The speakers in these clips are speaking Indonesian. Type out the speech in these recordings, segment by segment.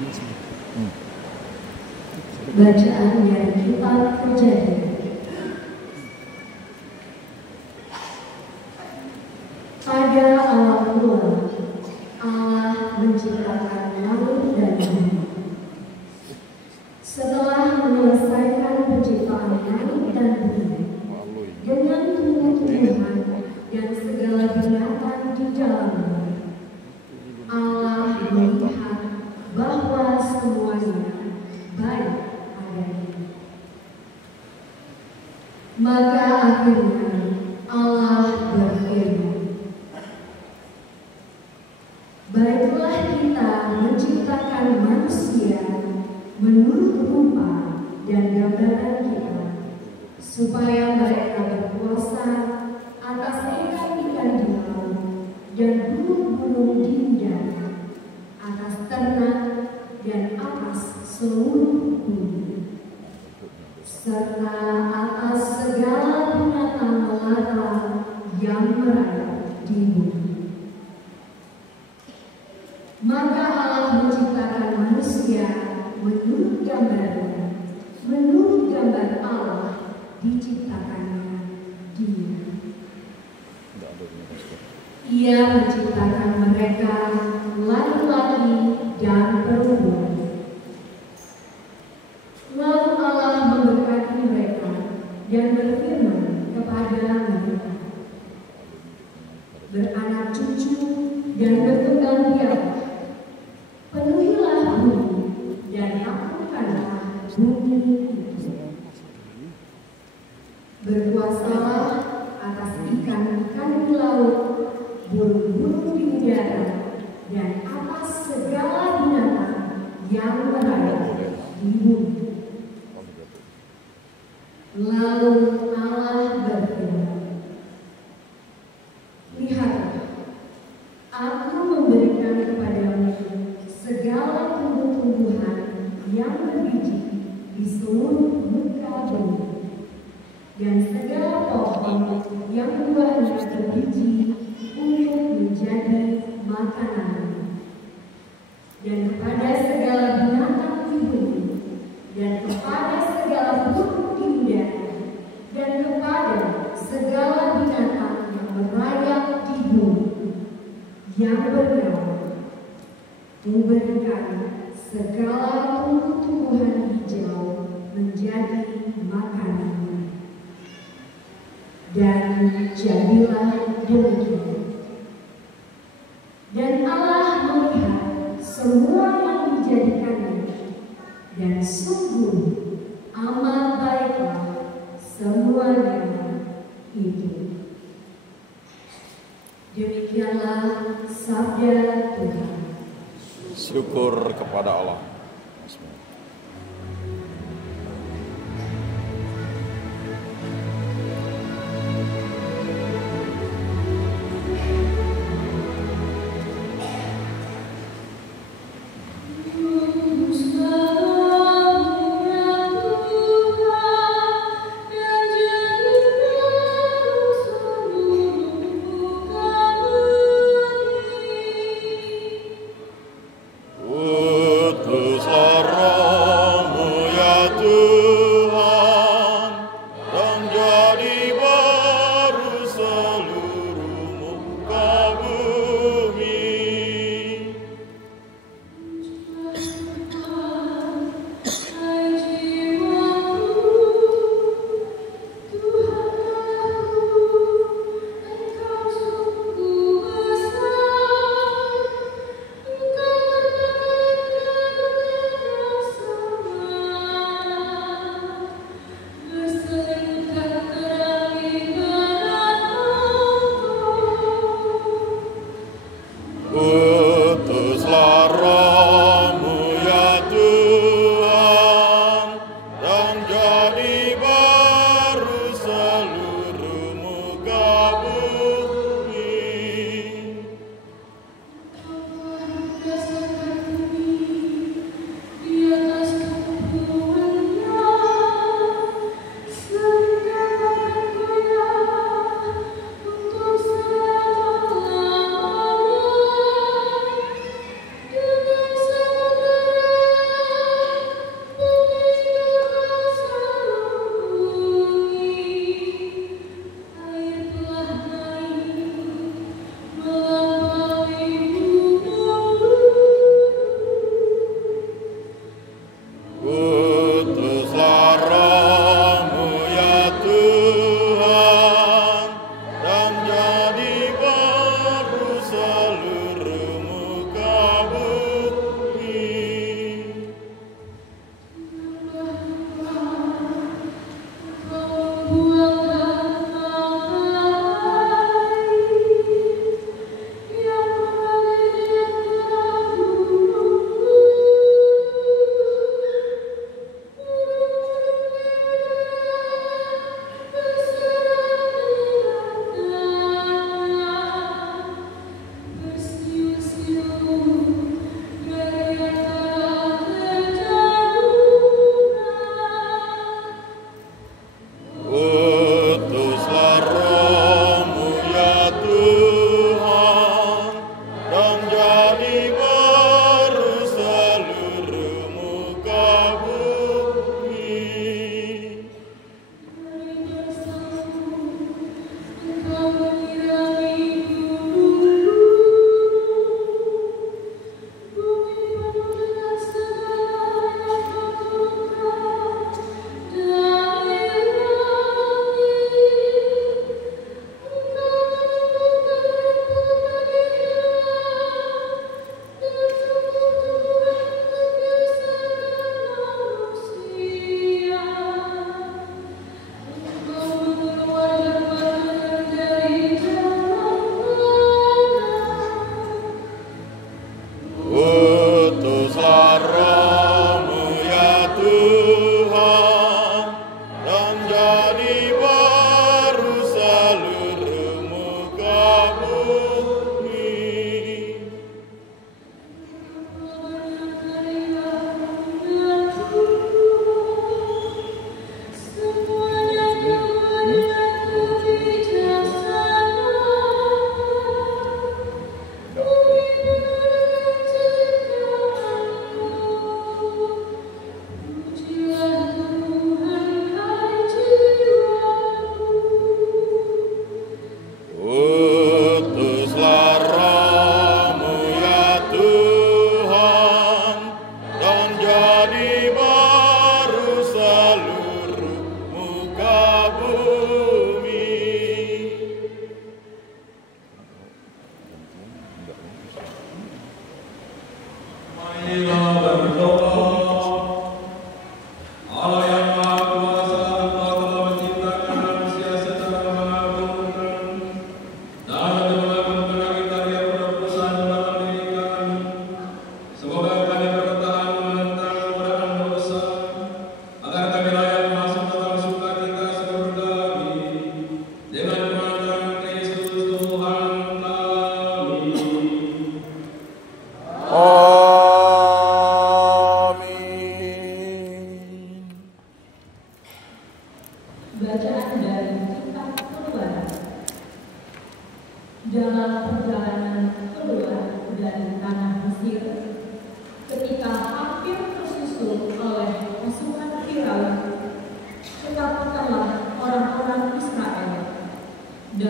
Bacaan dari kitab Kejadian. Pada awal mula Allah menciptakan langit dan bumi. Setelah menyelesaikan penciptaan langit dan bumi dengan tumbuh-tumbuhan dan segala binatang di dalamnya, Allah melihat bahwa semuanya baik adanya. Maka akhirnya Allah berfirman, baiklah kita menciptakan manusia menurut rupa dan gambaran kita, supaya mereka berkuasa atas ikan-ikan di laut dan burung-burung di udara, atas ternak dan atas seluruh bumi, serta atas segala binatang melata yang merayap di bumi. Maka Allah menciptakan manusia menurut gambarnya, menurut gambar Allah diciptakannya dia. Ia menciptakan mereka laki-laki dan perempuan. Lalu Allah memberkati mereka dan berfirman kepada mereka, beranak cucu dan berkembang biak, penuhilah bumi dan taklukkanlah bumi itu. Berkuasalah atas ikan-ikan di laut, burung-burung di udara, dan atas segala binatang yang merayap di bumi. Lalu Allah berfirman, lihatlah, aku memberikan kepadamu segala tumbuh-tumbuhan yang berbiji di seluruh muka bumi, dan segala pohon yang buahnya berbiji untuk menjadi makanan, dan kepada segala binatang di bumi, dan kepada segala burung di udara, dan kepada segala binatang yang merayap di bumi, yang bernyawa, memberikan segala tumbuh-tumbuhan hijau menjadi makanan. Dan jadilah demikian. Dan Allah melihat semua yang dijadikannya, dan sungguh amat baiklah semuanya itu. Demikianlah sabda Tuhan. Syukur kepada Allah. Utus roh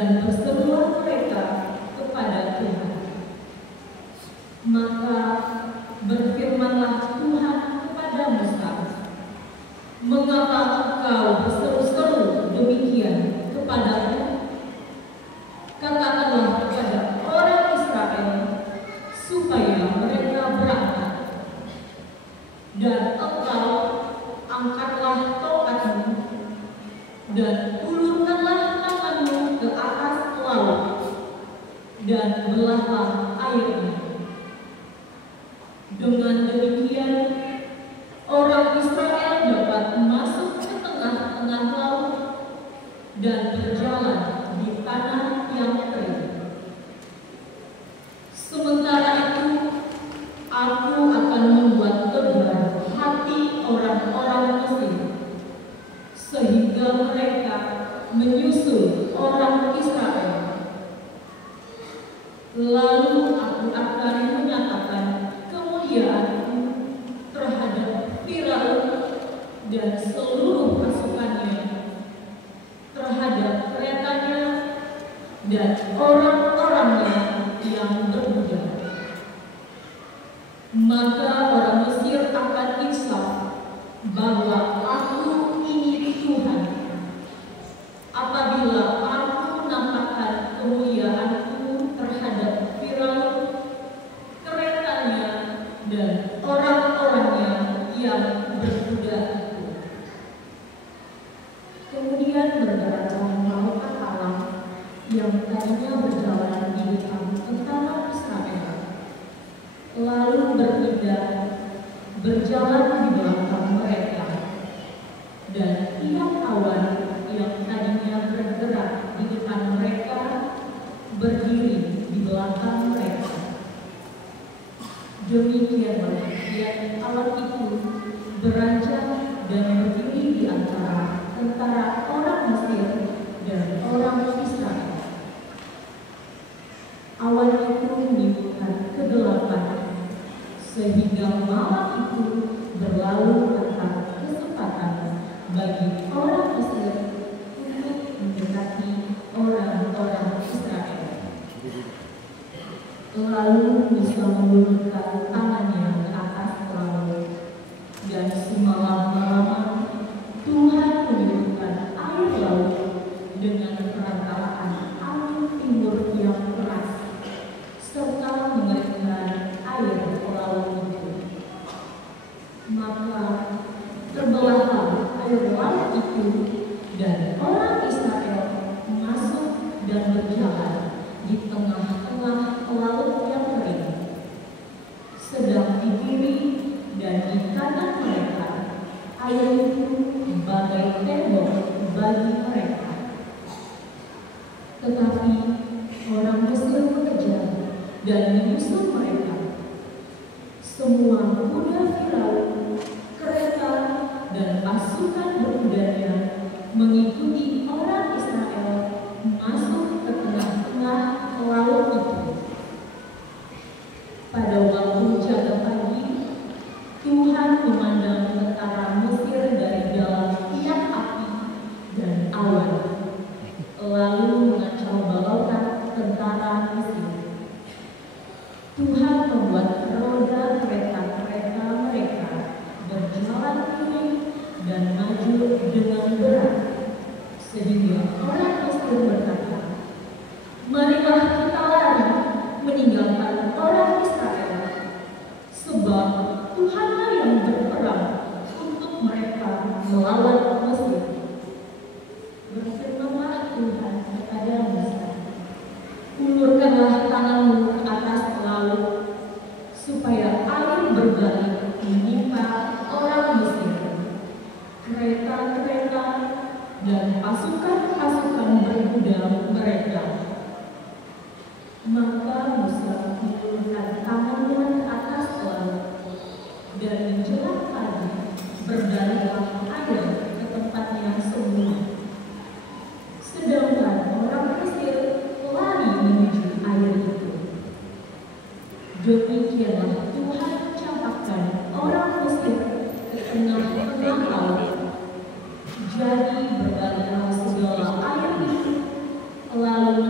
dan berserulah mereka kepada Tuhan. Maka berfirmanlah Tuhan kepada Musa, "Mengapa engkau berseru-seru demikian kepadaku? Katakanlah kepada orang Israel supaya mereka berangkat. Dan engkau angkatlah tongkatmu dan ulurkanlah tanganmu ke atas laut dan belahlah airnya. Dengan demikian orang Israel dapat masuk ke tengah-tengah laut dan berjalan di tanah yang kering. Sementara itu, aku akan membuat tegar hati orang-orang Mesir, sehingga mereka menyusul orang Israel. Lalu aku akan menyatakan kemuliaanku terhadap Firaun dan seluruh pasukannya, terhadap keretanya dan orang-orangnya yang berbudak. Maka orang Mesir akan insaf bahwa aku ini Tuhan, apabila aku menampakkan kemuliaanku terhadap Firaun, keretanya dan orang-orangnya yang berbudak itu." Kemudian bergeraklah malaikat Allah yang tadinya berjalan di depan tentara Israel, lalu berpindah berjalan di belakang mereka, dan tiap awan yang tadinya bergerak di depan mereka berdiri di belakang mereka. Demikianlah yang awan itu beranjak dan berdiri di antara tentara orang Mesir dan orang Israel. Awan itu menimbulkan kegelapan, sehingga malam itu berlalu tanpa kesempatan bagi orang Mesir untuk mendekati orang-orang Israel. Lalu Musa mengulurkan tangannya ke atas laut, dan semalam-malaman Tuhan meniupkan air laut dengan perantara angin timur yang keras, serta mengeringkan air laut itu. Maka terbelahlah air laut itu, dan orang Israel masuk dan berjalan di tengah-tengah laut yang kering. Sedang di kiri dan di kanan mereka, air itu bagai tembok bagi mereka. Tetapi orang Mesir mengejar dan menyusul mereka. Semua kuda Firaun, kereta, dan pasukan berkudanya mengikuti orang Israel masuk ke tengah-tengah laut itu. Pada waktu jaga pagi, Tuhan memandang tentara Mesir dari dalam tiap api dan awan, lalu mengacau balaukan tentara Mesir. Tuhan membuat roda kereta-kereta mereka berjalan kiri dan maju dengan berat, sehingga orang Mesir berkata, "Marilah kita lari meninggalkan orang Israel, sebab Tuhanlah yang berperang untuk mereka melawan Mesir." Berfirmanlah Tuhan kepada Musa, "Ulurkanlah tanganmu ke atas laut, supaya air berbalik menimpa orang Mesir, kereta-kereta, dan pasukan-pasukan berkuda mereka." Maka Musa mengulurkan tangannya ke atas laut, dan menjelang pagi berdalilah air ke tempatnya semula. Sedangkan orang Mesir lari menuju air itu. Demikianlah Tuhan mencampakkan orang Mesir ke tengah-tengah laut. Jadi berbaliklah segala air itu, lalu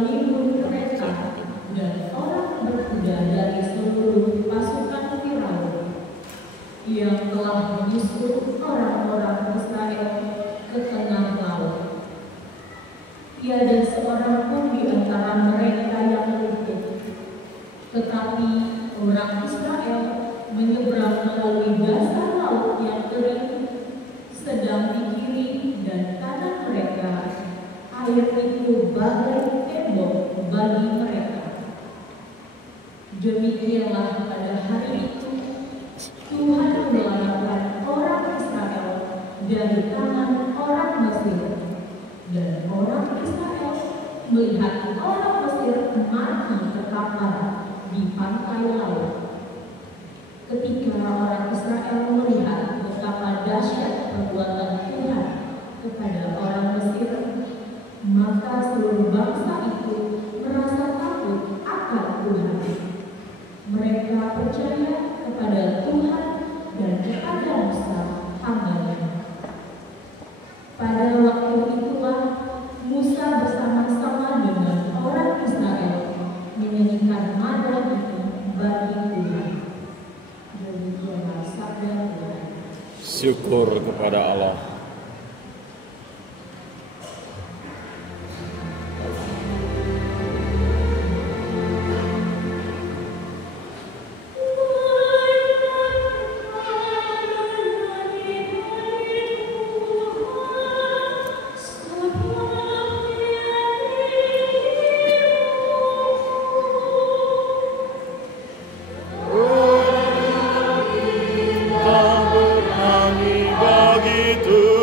yang telah menyusul orang-orang Israel ke tengah laut. Tiada seorang pun di antara mereka yang luput, tetapi orang Israel menyeberang melalui dasar laut yang kering, sedang di kiri dan kanan mereka air itu bagai tembok bagi mereka. Demikianlah pada hari itu Tuhan menyelamatkan orang Israel dari tangan orang Mesir, dan orang Israel melihat orang Mesir mati terkapar di pantai laut. Ketika orang Israel melihat betapa dahsyat perbuatan Tuhan kepada orang Mesir, maka seluruh bangsa itu merasa takut akan Tuhan. Mereka percaya kepada Tuhan dan kepada Musa hamba-Nya. Pada waktu itulah Musa bersama-sama dengan orang Israel menyanyikan nada itu bagi Tuhan. Demikianlah sabda Tuhan. Syukur kepada Allah. Bagi Tuhan.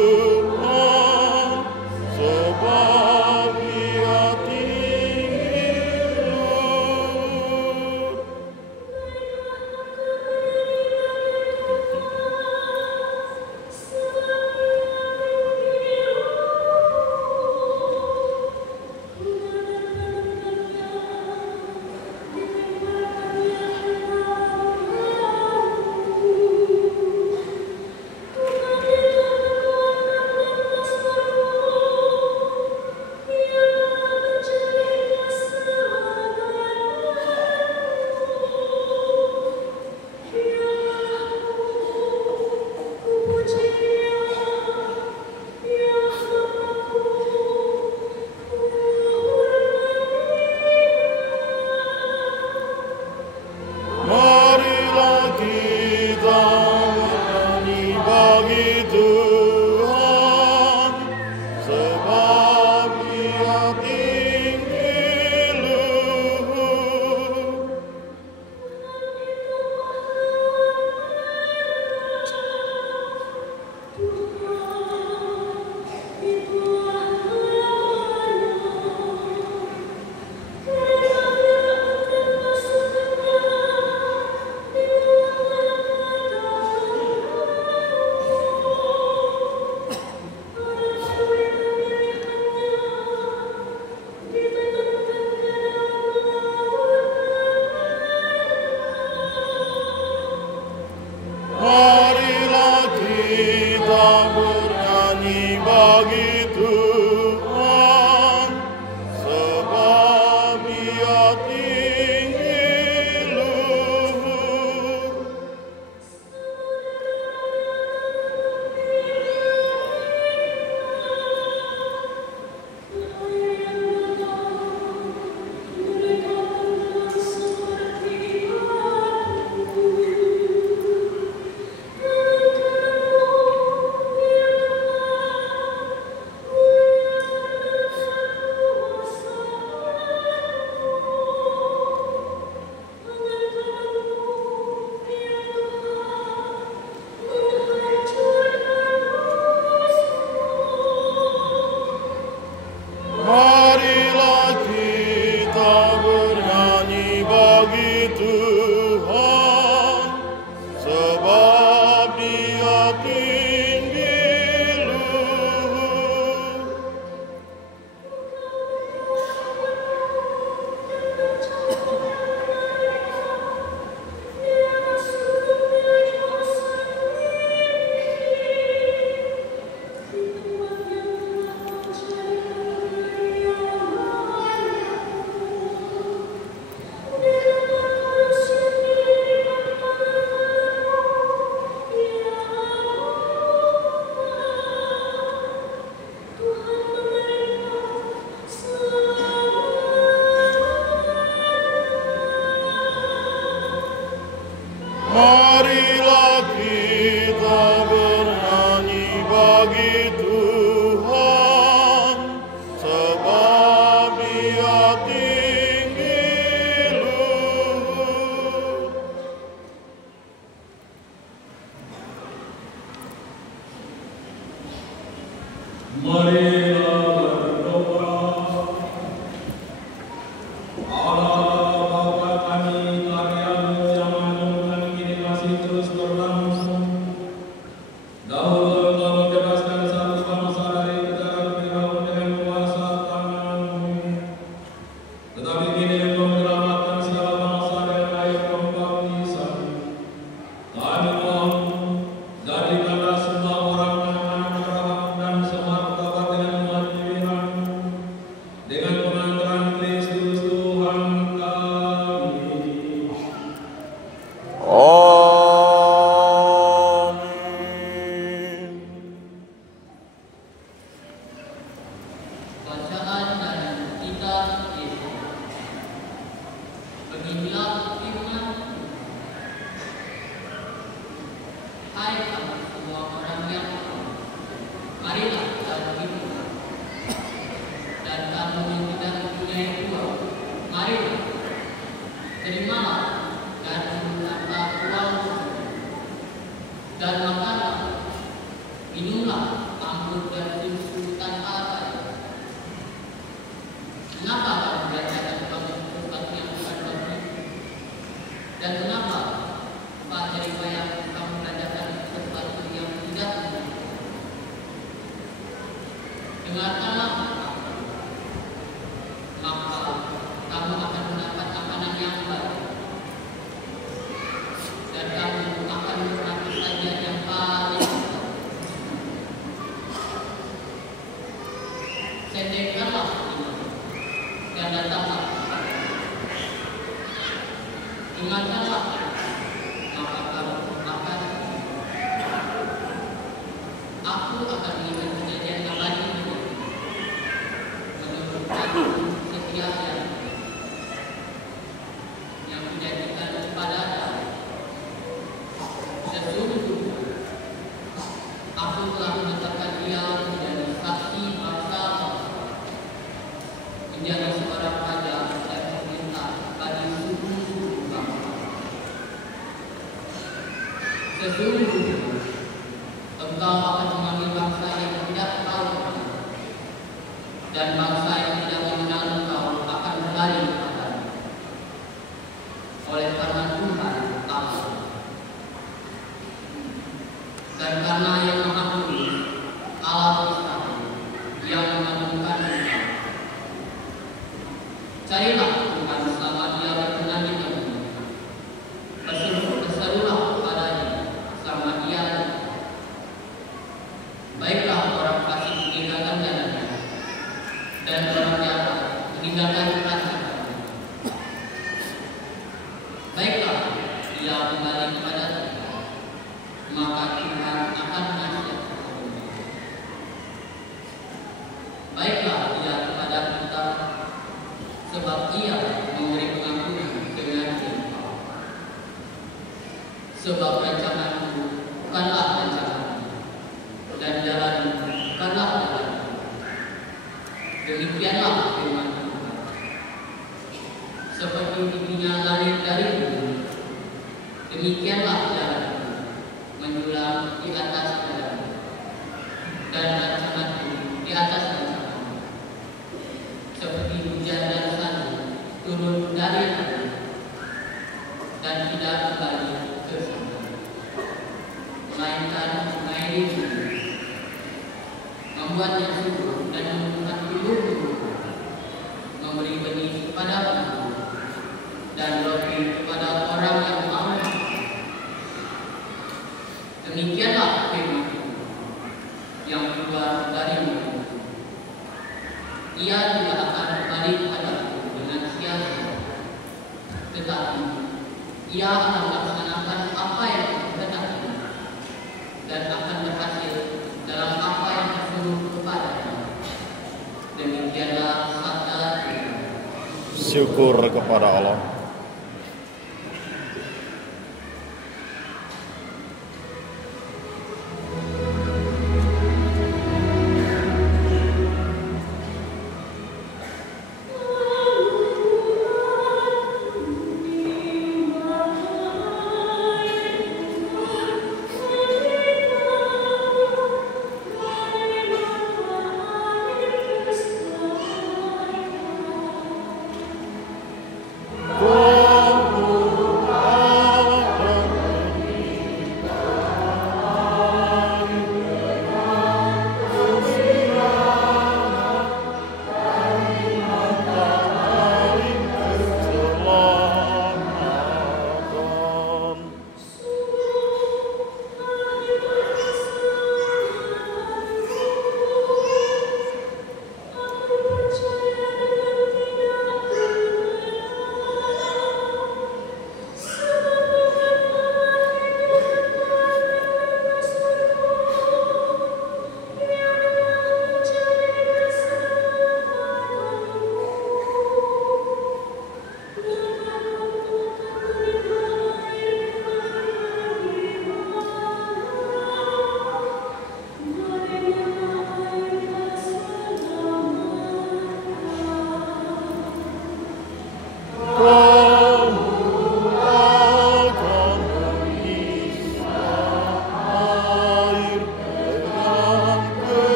Syukur kepada Allah.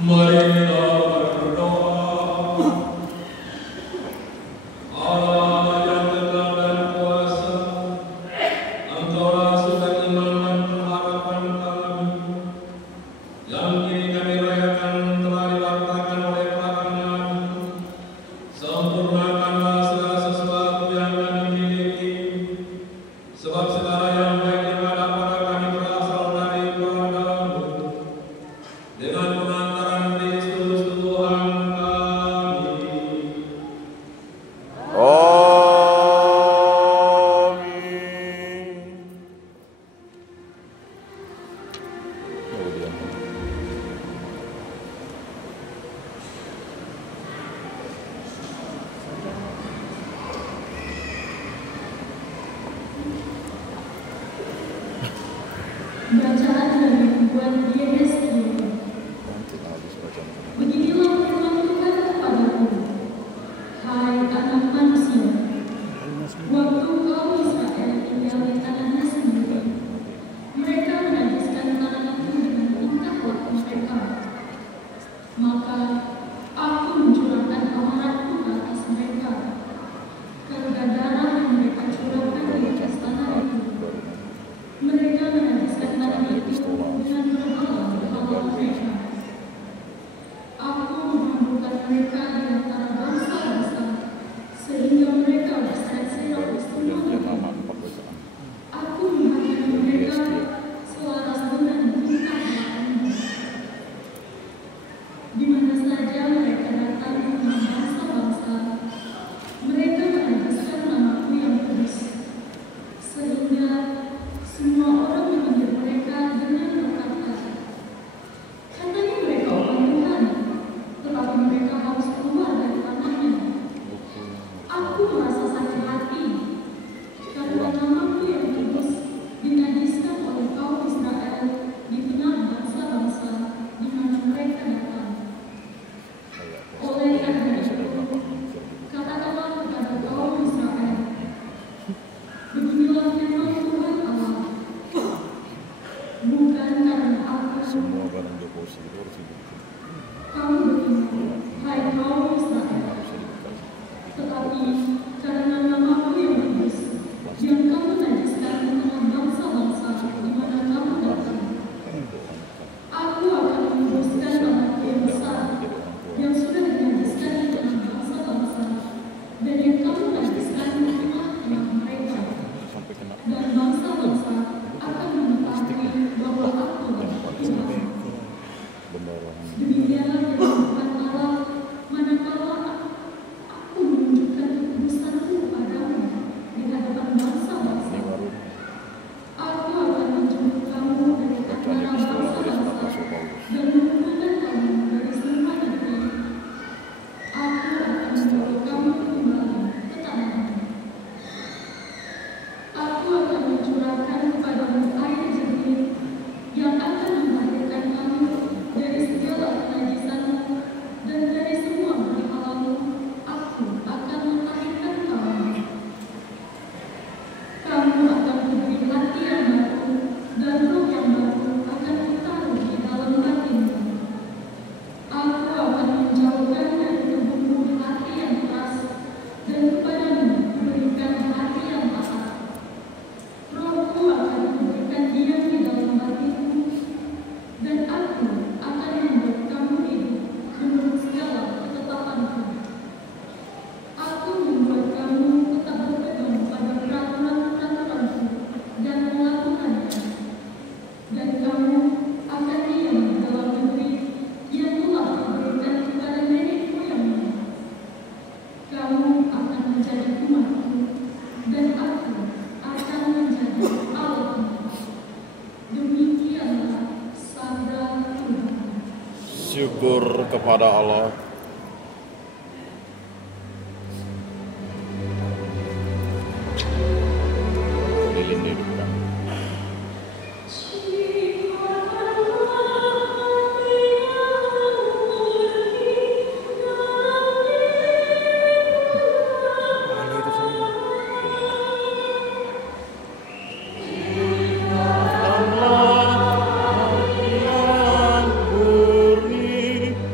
Bacaan dari Tuhan Yesus. Beginilah firman Tuhan kepadaku, hai anak manusia, waktu kaum Israel tinggal di tanahnya sendiri, mereka menajiskan tanah itu dengan tingkah laku mereka. Maka aku mencurahkan amarahku ke atas mereka, karena darah yang mereka curahkan di atas tanah itu. Mereka menajiskan tanah itu dengan berhala-berhala mereka. Aku menundukkan mereka di antara bangsa-bangsa, sehingga mereka berseret-seret di semua negeri. Aku menghakimi mereka selaras dengan tingkah lakunya. Di mana saja mereka datang dengan bangsa-bangsa, mereka menajiskan namaku yang kudus, sehingga semua orang memanggil mereka dengan berkata, katanya mereka orang Tuhan, tetapi mereka harus keluar dari tanahnya. Aku merasa sakit hati, karena namaku yang kudus dinajiskan oleh kaum Israel di tengah bangsa-bangsa di mana mereka datang. Oleh karena itu, katakanlah kepada kaum Israel, beginilah firman Tuhan Allah, bukan karena aku Semua barang deposito harus dibuktikan. kamu begini, hai kaum Israel, tetapi karena namaku yang kudus, yang kamu najiskan di tengah bangsa-bangsa di mana kamu datang. Aku akan menguduskan namaku yang besar, yang sudah dinajiskan di tengah bangsa-bangsa, dan yang kamu najiskan di tengah-tengah mereka. Sampai kena Dan bangsa-bangsa akan mengetahui bahwa aku Tuhan. bendera. Demikianlah firman Tuhan Allah, manakala aku menunjukkan kekudusanku padamu di hadapan bangsa-bangsa, Ini baru aku akan menjemput kamu dari bacaan antara epistola dari surat bangsa-bangsa Rasul Paulus. dan mengumpulkan kamu dari semua negeri. Aku akan membawa kamu kembali ke tanahmu. Aku akan mencurahkan kepadamu air jernih yang akan membersihkan kamu dari segala kenajisanmu dan dari semua berhalamu. Aku akan melahirkan kamu. Kamu akan diberi hati yang baru dan roh yang baru akan ditaruh di dalam hatimu. Aku akan menjauhkan dari tubuhmu hati yang keras dan kepadamu memberikan hati yang taat. Rohku akan memberikan diam di dalam hatimu, dan aku akan membuat kamu hidup menurut segala ketetapanku. Aku membuat kamu tetap berpegang pada peraturan-peraturanku dan melakukannya. Dan kamu akan diam di dalam negeri yang telah diberikan kepada nenek moyangmu. Kamu akan menjadi umatku, dan aku akan menjadi Allahmu. Demikianlah sabda Tuhan. Syukur kepada Allah. Lilin dihidupkan. Allah yang murni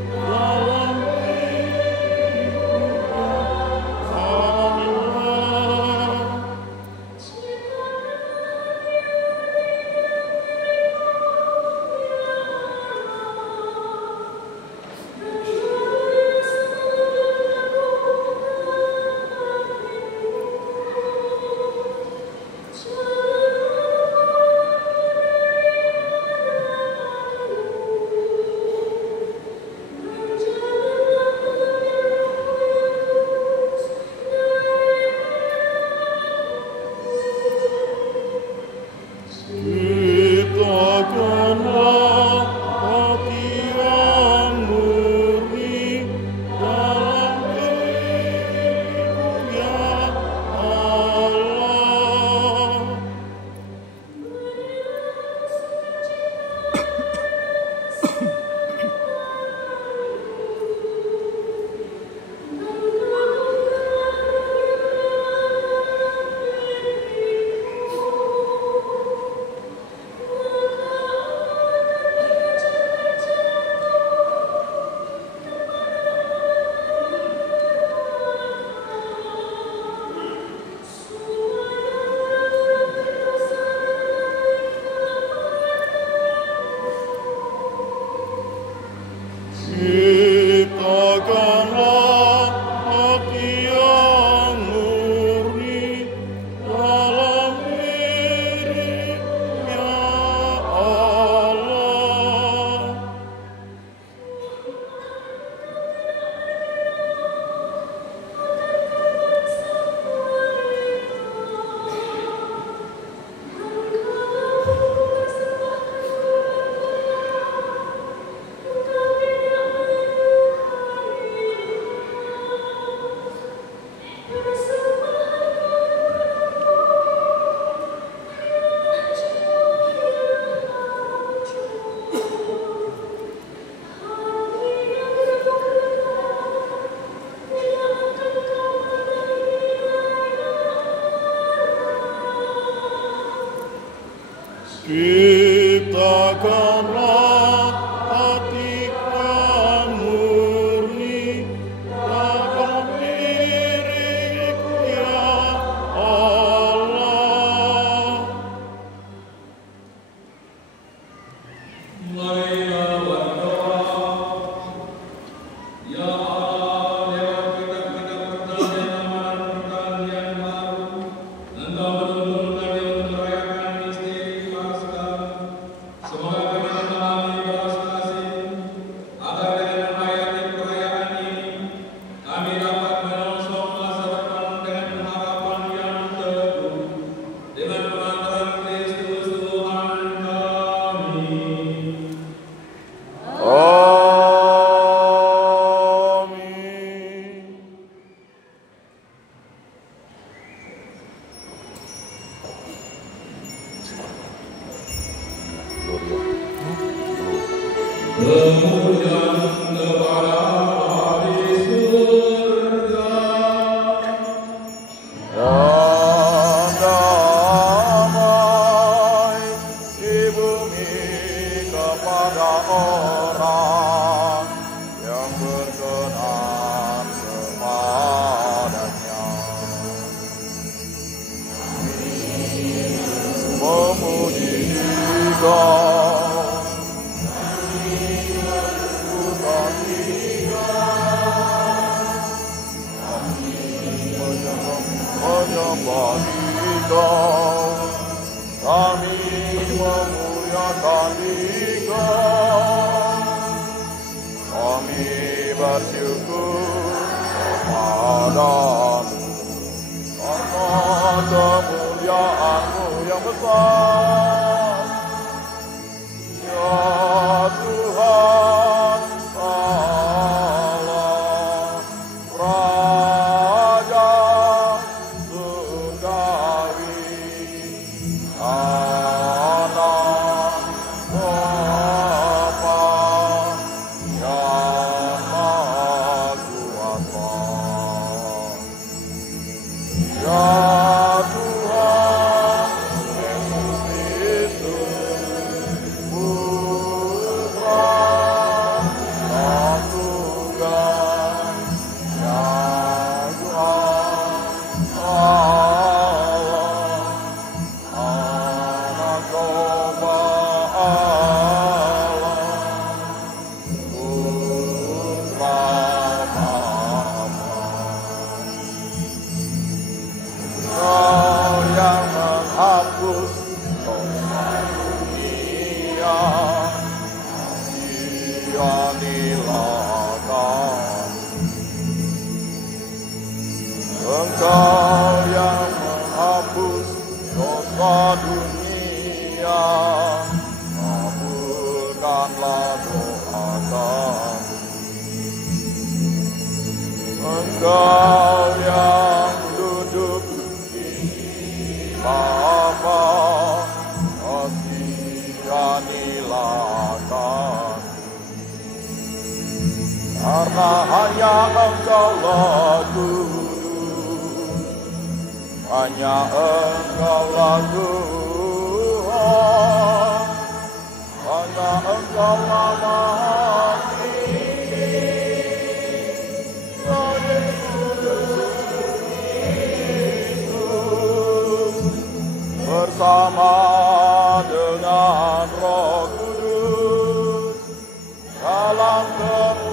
Ciptakanlah hati yang murni dalam diri, ya Allah. Ciptakanlah hati yang murni dalam diriku, ya Allah. Marilah berdoa. Ya Allah, lewat kitab-kitab pertanyaan pertanyaan baru, Engkau menuntun kami untuk merayakan misteri Paskah. Semoga kami memahami belas kasih, agar dengan menghayati perayaan ini, kami dapat menyongsong masa depan dengan harapan yang teguh, dengan pengantaran Kristus Tuhan kami. Amin. Kemuliaan kepada Allah di surga. Dan damai di bumi kepada orang yang berkenan kepadanya. Memuji Dikau, Tuhan menyembah Dikau, kami memuliakan Dikau, kami bersyukur kepadamu karena kemuliaan-Mu yang besar, ya Tuhan Allah, Raja surgawi, Anak Bapa yang Maha Kuasa. Ya Tuhan Yesus Kristus, Putra dan Tuhan, ya Tuhan Allah, Anak domba Allah, Putra Bapa. Kau yang menghapus dosa dunia, kasihanilah kami. Engkau yang menghapus dosa dunia, kabulkanlah doa kami. Engkau yang duduk Bapa, kasihanilah kami. Karena hanya Engkaulah kudus, hanya Engkaulah Tuhan, hanya Engkaulah Maha Tinggi, ya Yesus Kristus, bersama dengan Roh Kudus dalam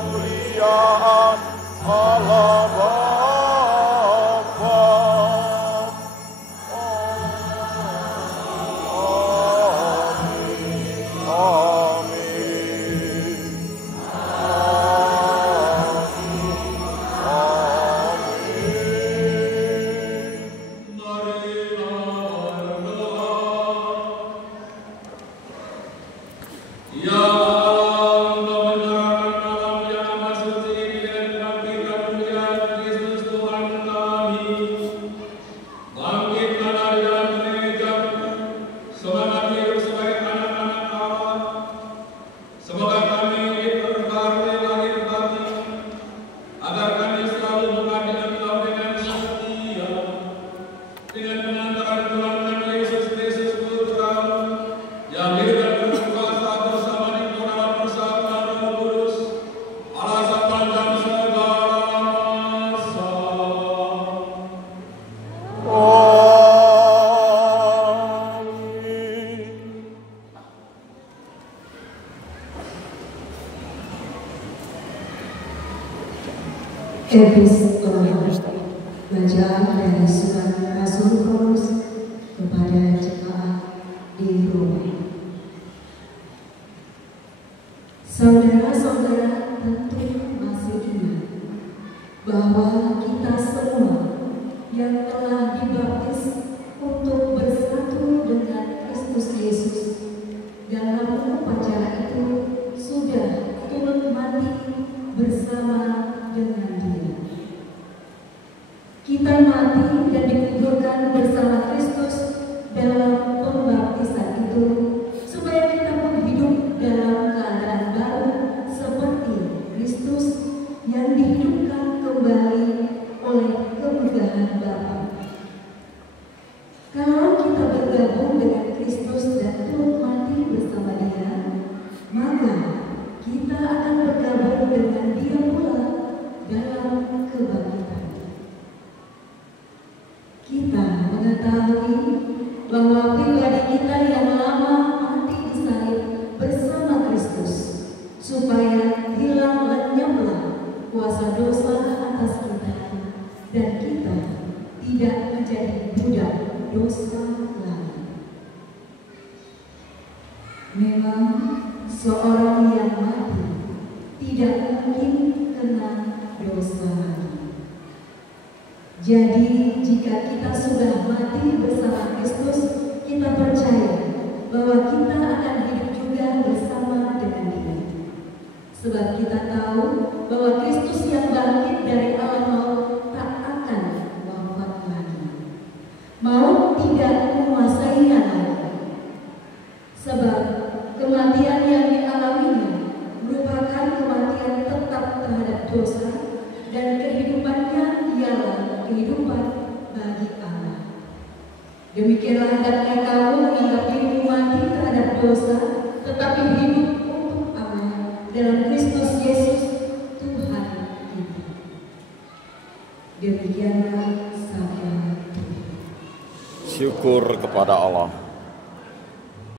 kerajaan Allah Bapa. Amin. Amin. Epistolnya bacaan dari surat Rasul Paulus kepada jemaat di Roma. Saudara-saudara tentu masih ingat bahwa kita semua yang telah dibaptis untuk bersatu dengan Kristus Yesus dalam upacara itu sudah turut mati bersama dengan Dia. Kita mati dan dikuburkan bersama Kristus dalam pembaptisan itu supaya kita pun hidup dalam keadaan baru seperti Kristus yang dihidupkan kembali oleh kemegahan Bapa. Kalau kita bergabung dengan Kristus dan turut mati bersama Dia, maka kita akan bergabung dengan Dia pula dalam kebangkitan. Kita mengetahui bahwa pribadi kita yang lama mati disalib bersama Kristus supaya hilang lenyaplah kuasa dosa atas kita dan kita tidak menjadi budak dosa lagi. Memang seorang yang mati tidak mungkin kena dosa lagi. Jadi jika kita sudah mati bersama Kristus, kita percaya bahwa kita akan hidup juga bersama dengan Dia. Sebab kita tahu bahwa Kristus yang bangkit dari alam maut tak akan wafat lagi. Maut tidak menguasainya lagi. Sebab kematian yang dialaminya merupakan kematian tetap terhadap dosa dan kehidupannya ialah kehidupan bagi Allah. Demikianlah hendaknya kamu menganggap dirimu mati terhadap dosa, tetapi hidup untuk Allah dalam Kristus Yesus Tuhan kita. Demikianlah sabda Tuhan. Syukur kepada Allah.